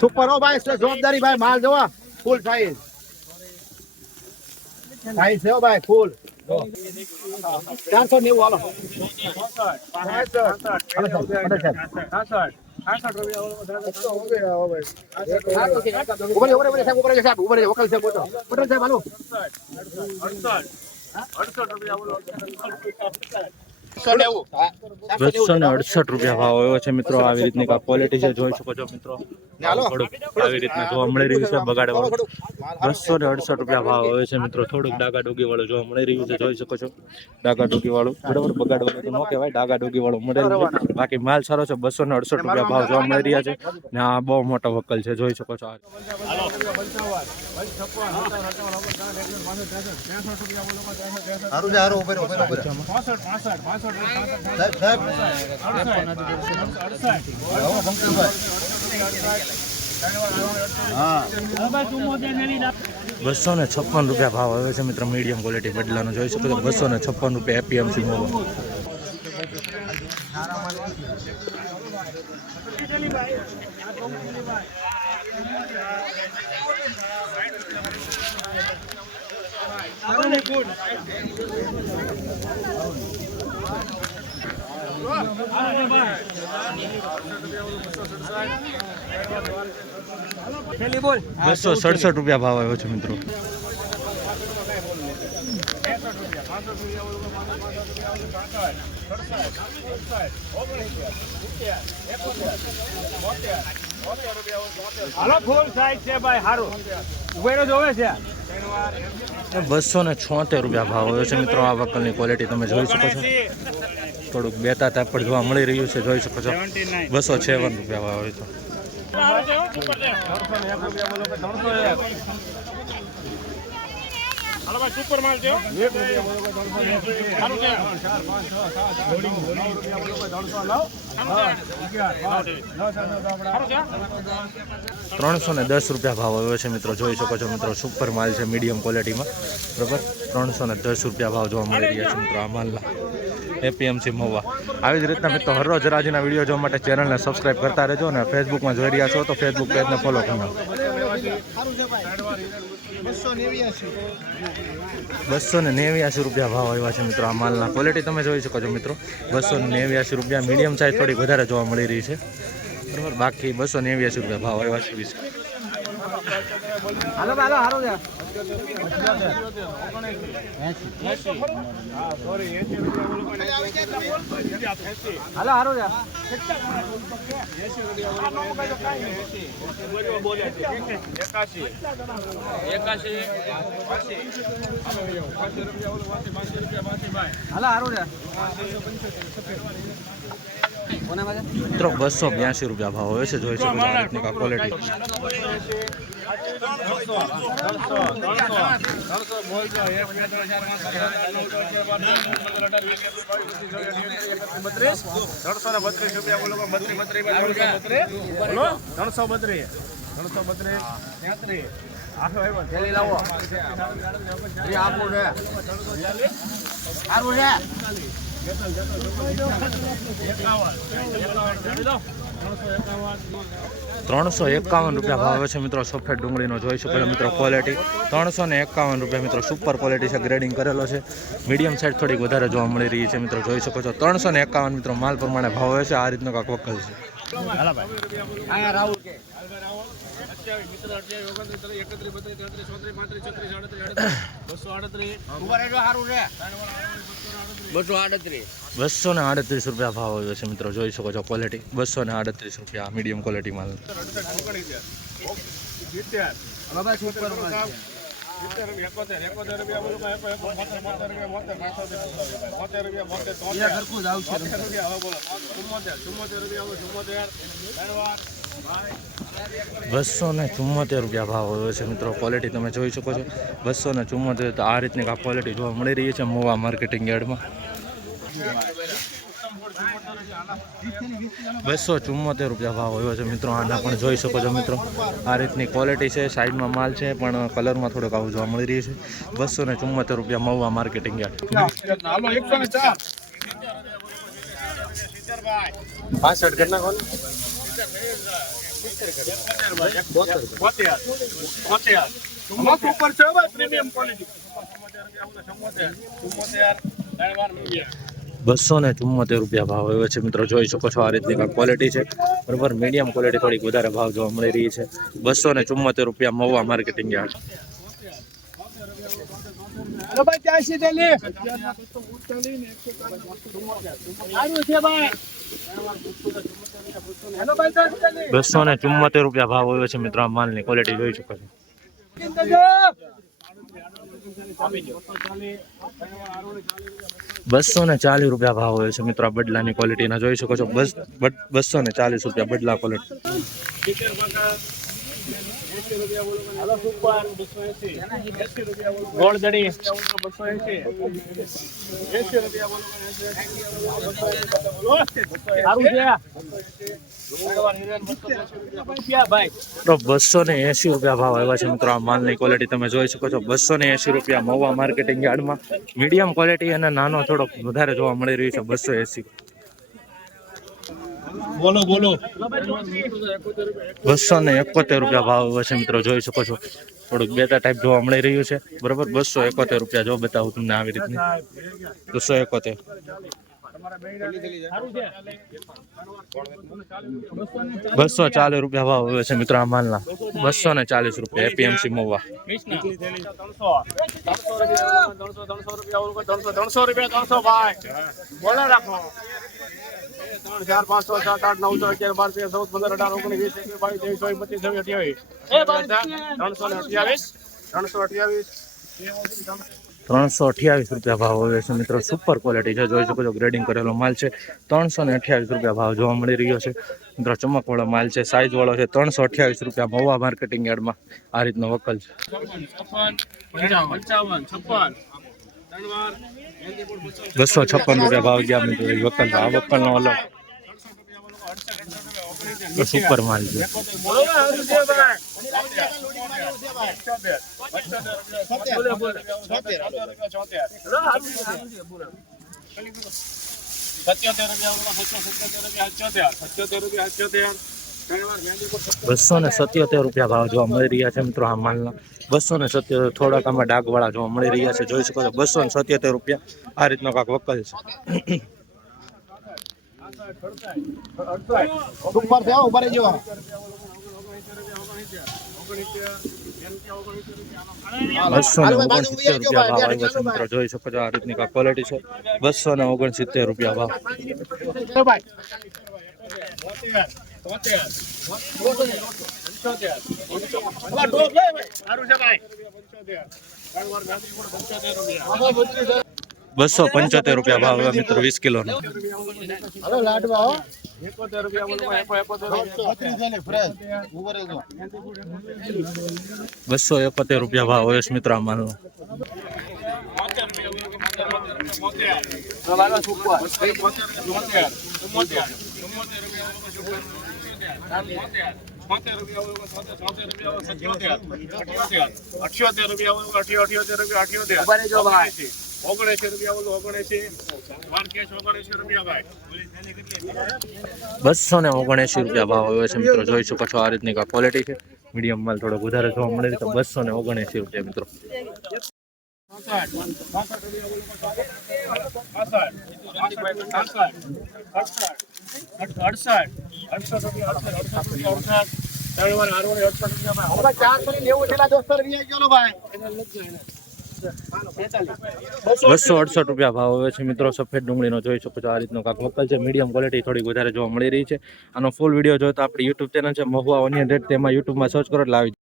Super હો ભાઈ જવાબદારી ભાઈ માલ જોવા ફૂલ સાઈઝ સાઈઝ છે ભાઈ ફૂલ ચારસો નેવું હાલો અડસઠ સાહેબ, બસો ને અડસઠ રૂપિયા ભાવ આવ્યો છે મિત્રો. આવી રીતની ક્વોલિટી છે જોઈ શકો છો મિત્રો. આવી રીતના જોવા મળી રહ્યું છે બગાડે વાળું બસો ને અડસઠ રૂપિયા ભાવ આવે છે મિત્રો. થોડુંક ડાગા ડોગી વાળું જોવા મળી રહ્યું છે જોઈ શકો છો. ડાગા ડોગી વાળું બરાબર બગાડ વાળું તો ન કહેવાય ડાગા ડોગી વાળું મળે છે. બાકી માલ સારો છે બસો ને અડસઠ રૂપિયા ભાવ જોવા મળી રહ્યા છે. ને આ બહુ મોટો વકલ છે જોઈ શકો છો આ. હારું છે, હારું, ઊભા રહો, ઊભા રહો, ઊભા રહો. સાહેબ, સાહેબ. આવો, પંકજભાઈ. હા બસો ને છપ્પન રૂપિયા ભાવ આવે છે મિત્રો મીડિયમ ક્વોલિટી બદલાનો જોઈ શકો છો બસો ને છપ્પન રૂપિયા એપીએમસી મોવા બસો સડસઠ રૂપિયા ભાવ આવ્યો છે મિત્રો. બસો ને છોતેર રૂપિયા ભાવ આવ્યો છે મિત્રો. આ વકલની ક્વોલિટી તમે જોઈ શકો છો. થોડુંક બેતા તાપ પણ જોવા મળી રહ્યું છે, જોઈ શકો છો. બસો છેવન રૂપિયા હોય છે હાલો ભાઈ સુપર માલ છે ત્રણસો ને દસ રૂપિયા ભાવ આવ્યો છે મિત્રો, જોઈ શકો છો મિત્રો સુપર માલ છે મીડિયમ ક્વોલિટીમાં બરાબર? ત્રણસો ને દસ રૂપિયા ભાવ જોવા મળી રહ્યા છે મિત્રો, આ માલના. એપીએમસી મહુવા. આવી જ રીતના મિત્રો, હરરોજ રાજીના વીડિયો જોવા માટે ચેનલને સબસ્ક્રાઇબ કરતા રહેજો અને ફેસબુકમાં જોઈ રહ્યા છો તો ફેસબુક પેજને ફોલો કરો બસો ને નેવ્યાસી રૂપિયા ભાવ આવ્યા છે મિત્રો આ માલના ક્વોલિટી તમે જોઈ શકો છો મિત્રો. બસો ને નેવ્યાસી રૂપિયા મીડિયમ સાઇઝ થોડી વધારે જોવા મળી રહી છે. બરાબર? બાકી બસો નેવ્યાસી રૂપિયા ભાવ આવ્યા છે. હાલો, હારો હારું છે. હાલો, હારું. મિત્રો બસો બ્યાસી રૂપિયા ભાવ હોય છે જોઈ શકો ક્વોલિટી ત્રણસો ને બત્રીસ રૂપિયા બોલો બત્રીસ બત્રીસ બોલો ત્રણસો બત્રીસ ત્રણસો બત્રીસ તેત્રીસ આઠો આવ્યો છે. સારું છે. ત્રણસો એકાવન રૂપિયા ભાવ છે મિત્રો સફેદ ડુંગળીનો જોઈ શકો મિત્રો ક્વોલિટી ત્રણસો ને એકાવન રૂપિયા મિત્રો સુપર ક્વોલિટી છે ગ્રેડિંગ કરેલો છે. મીડિયમ સાઇઝ થોડીક વધારે જોવા મળી રહી છે મિત્રો, જોઈ શકો છો. ત્રણસો ને એકાવન મિત્રો માલ પ્રમાણે ભાવ છે, આ રીતનો કાંક વકલ છે. બસો ને આડત્રીસ રૂપિયા ભાવ આવ્યો છે મિત્રો જોઈ શકો છો ક્વોલિટી બસો ને આડત્રીસ રૂપિયા. મીડિયમ ક્વોલિટી માલ. બસો ને ચુમ્મોતેર રૂપિયા ભાવ આવ્યો છે મિત્રો. ક્વોલિટી તમે જોઈ શકો છો. બસો ને ચુમ્મોતેર તો આ રીતની આ ક્વોલિટી જોવા મળી રહી છે મોવા માર્કેટિંગ યાર્ડમાં. બસો ચુમ્મોતેર રૂપિયા ભાવ આવ્યો છે મિત્રો આના પણ જોઈ શકો છો મિત્રો. આ રીતની ક્વોલિટી છે સાઈડમાં માલ છે પણ કલરમાં થોડોક આવું જોવા મળી રહ્યું છે. બસો ને ચુમ્મોતેર રૂપિયા મહુવા માર્કેટિંગ યાર્ડ. પાસઠ બોતેર અમુક ઉપર છે ભાઈ પ્રીમિયમ ક્વોલિટી ચુમ્મોતેર ચુમ્મોતેર બસો ને ચુમ્મોતેર રૂપિયા ભાવ આવ્યો છે. મિત્રો જોઈ શકો છો આ રીતની કાંઈક ક્વોલિટી છે. બરાબર મીડિયમ ક્વોલિટી થોડીક વધારે ભાવ જોવા મળી રહી છે. બસો ને ચુમ્મોતેર રૂપિયા મવા માર્કેટિંગ યાર્ડ. બસો ને ચુમ્મોતેર રૂપિયા ભાવ આવ્યો છે. મિત્રો આ માલની ક્વોલિટી જોઈ શકો છો. બસો ને ચાલીસ રૂપિયા ભાવ હોય છે મિત્રો આ બદલાની ક્વોલિટીના જોઈ શકો છો, બસ બસો ને ચાલીસ રૂપિયા બદલા ક્વોલિટી ગોળદડી. બસો એસી એસી રૂપિયા બસો ને એંશી રૂપિયા ભાવ આવ્યા છે મિત્રો, આ માલની ક્વોલિટી તમે જોઈ શકો છો. બસો ને એસી રૂપિયા મહુવા માર્કેટિંગ યાર્ડમાં. મીડિયમ ક્વોલિટી અને નાનો થોડોક વધારે જોવા મળી રહ્યું છે, બસો એંશી. બોલો બોલો. બસો ને એકોતેર રૂપિયા ભાવ છે મિત્રો, જોઈ શકો છો. થોડુંક બેટા ટાઈપ જોવા મળી રહ્યું છે. બરોબર? બસો એકોતેર રૂપિયા જો બતાવું તમને આવી રીતની. બસો એકોતેર. બસો ચાલીસ રૂપિયા ભાવ હવે છે મિત્રો આ માલના. બસો ને ચાલીસ રૂપિયા એપીએમસી મોવા ત્રણસો રૂપિયા ત્રણસો ભાઈ બોલો રાખો ત્રણ ચાર પાંચ છ સાત આઠ નવ દસ અગિયાર બાર તેર ચૌદ પંદર અઢાર ઓગણીસ વીસ એકવીસ બાવીસ ત્રેવીસ ચોવીસ પચીસ છવ્વીસ અઠ્યાવીસ ત્રણસો ને અઠ્યાવીસ. ત્રણસો અઠ્યાવીસ. ત્રણસો અઠ્યાવીસ રૂપિયા ભાવ આવે છે મિત્રો. સુપર ક્વોલિટી છે. જોઈ શકો છો ગ્રેડિંગ કરેલો માલ છે. ત્રણસો ને અઠ્યાવીસ રૂપિયા ભાવ જોવા મળી રહ્યો છે. મિત્રો, ચમકવાળો માલ છે. સાઇઝવાળો છે. ત્રણસો અઠ્યાવીસ રૂપિયા મહુવા માર્કેટિંગ યાર્ડમાં આ રીતનો વકલ છે. બસો છપ્પન રૂપિયા ભાવ ગયા મિત્રો. વકલ આ વકલનો અલગ સુપર માલ છે. બસો ને સત્યોતેર રૂપિયા ભાવ જોવા મળી રહ્યા છે મિત્રો આ માલના. બસો ને સત્યોતેર, થોડાક આમાં ડાગવાળા જોવા મળી રહ્યા છે. જોઈ શકો છો બસો ને સત્યોતેર રૂપિયા આ રીતનો કાંક વકલ છે. ઉપર છે હો, ઉપર જો બસો ને ઓગણસિત્તેર રૂપિયા ભાવ આવ્યો છે મિત્રો. જોઈ શકો છો આ રીતની ક્વોલિટી છે. બસો ને ઓગણસિત્તેર રૂપિયા ભાવ. પંચોતેર રૂપિયા. બસો પંચોતેર રૂપિયા ભાવ આવ્યો મિત્રો વીસ કિલોનો હલો લાડવા હો એકોતેર રૂપિયા બોલો, એકો, એકોતેર રૂપિયા. બત્રીસ છે ને ફ્રેશ ઉપર રહેજો બસો એકોતેર રૂપિયા ભાવ હોય છે મિત્રો આ માલનો અઠ્યોતેર રૂપિયા અઠ્યોતેર રૂપિયા અઠ્યોતેર ઓગણએસી રૂપિયા બોલો ઓગણએસી વાર ઓગણએસી રૂપિયા બસો ને ઓગણએંશી રૂપિયા ભાવ આવ્યો છે મિત્રો જોઈ શકો છો આ રીતની ક્વોલિટી છે મીડિયમ માલ થોડો વધારે જોવા મળે છે તો બસો ને ઓગણએંશી રૂપિયા મિત્રો બસો અડસઠ રૂપિયા ભાવ આવે છે મિત્રો, સફેદ ડુંગળીનો જોઈ શકો છો આ રીતનો કાંક લોકલ છે મીડિયમ ક્વોલિટી થોડી વધારે જોવા મળી રહી છે. આનો ફૂલ વીડિયો જો તો આપણી યુટ્યુબ ચેનલ છે, મહુવા ઓનિયન રેટ તેમાં યુટ્યુબમાં સર્ચ કરો એટલે આવી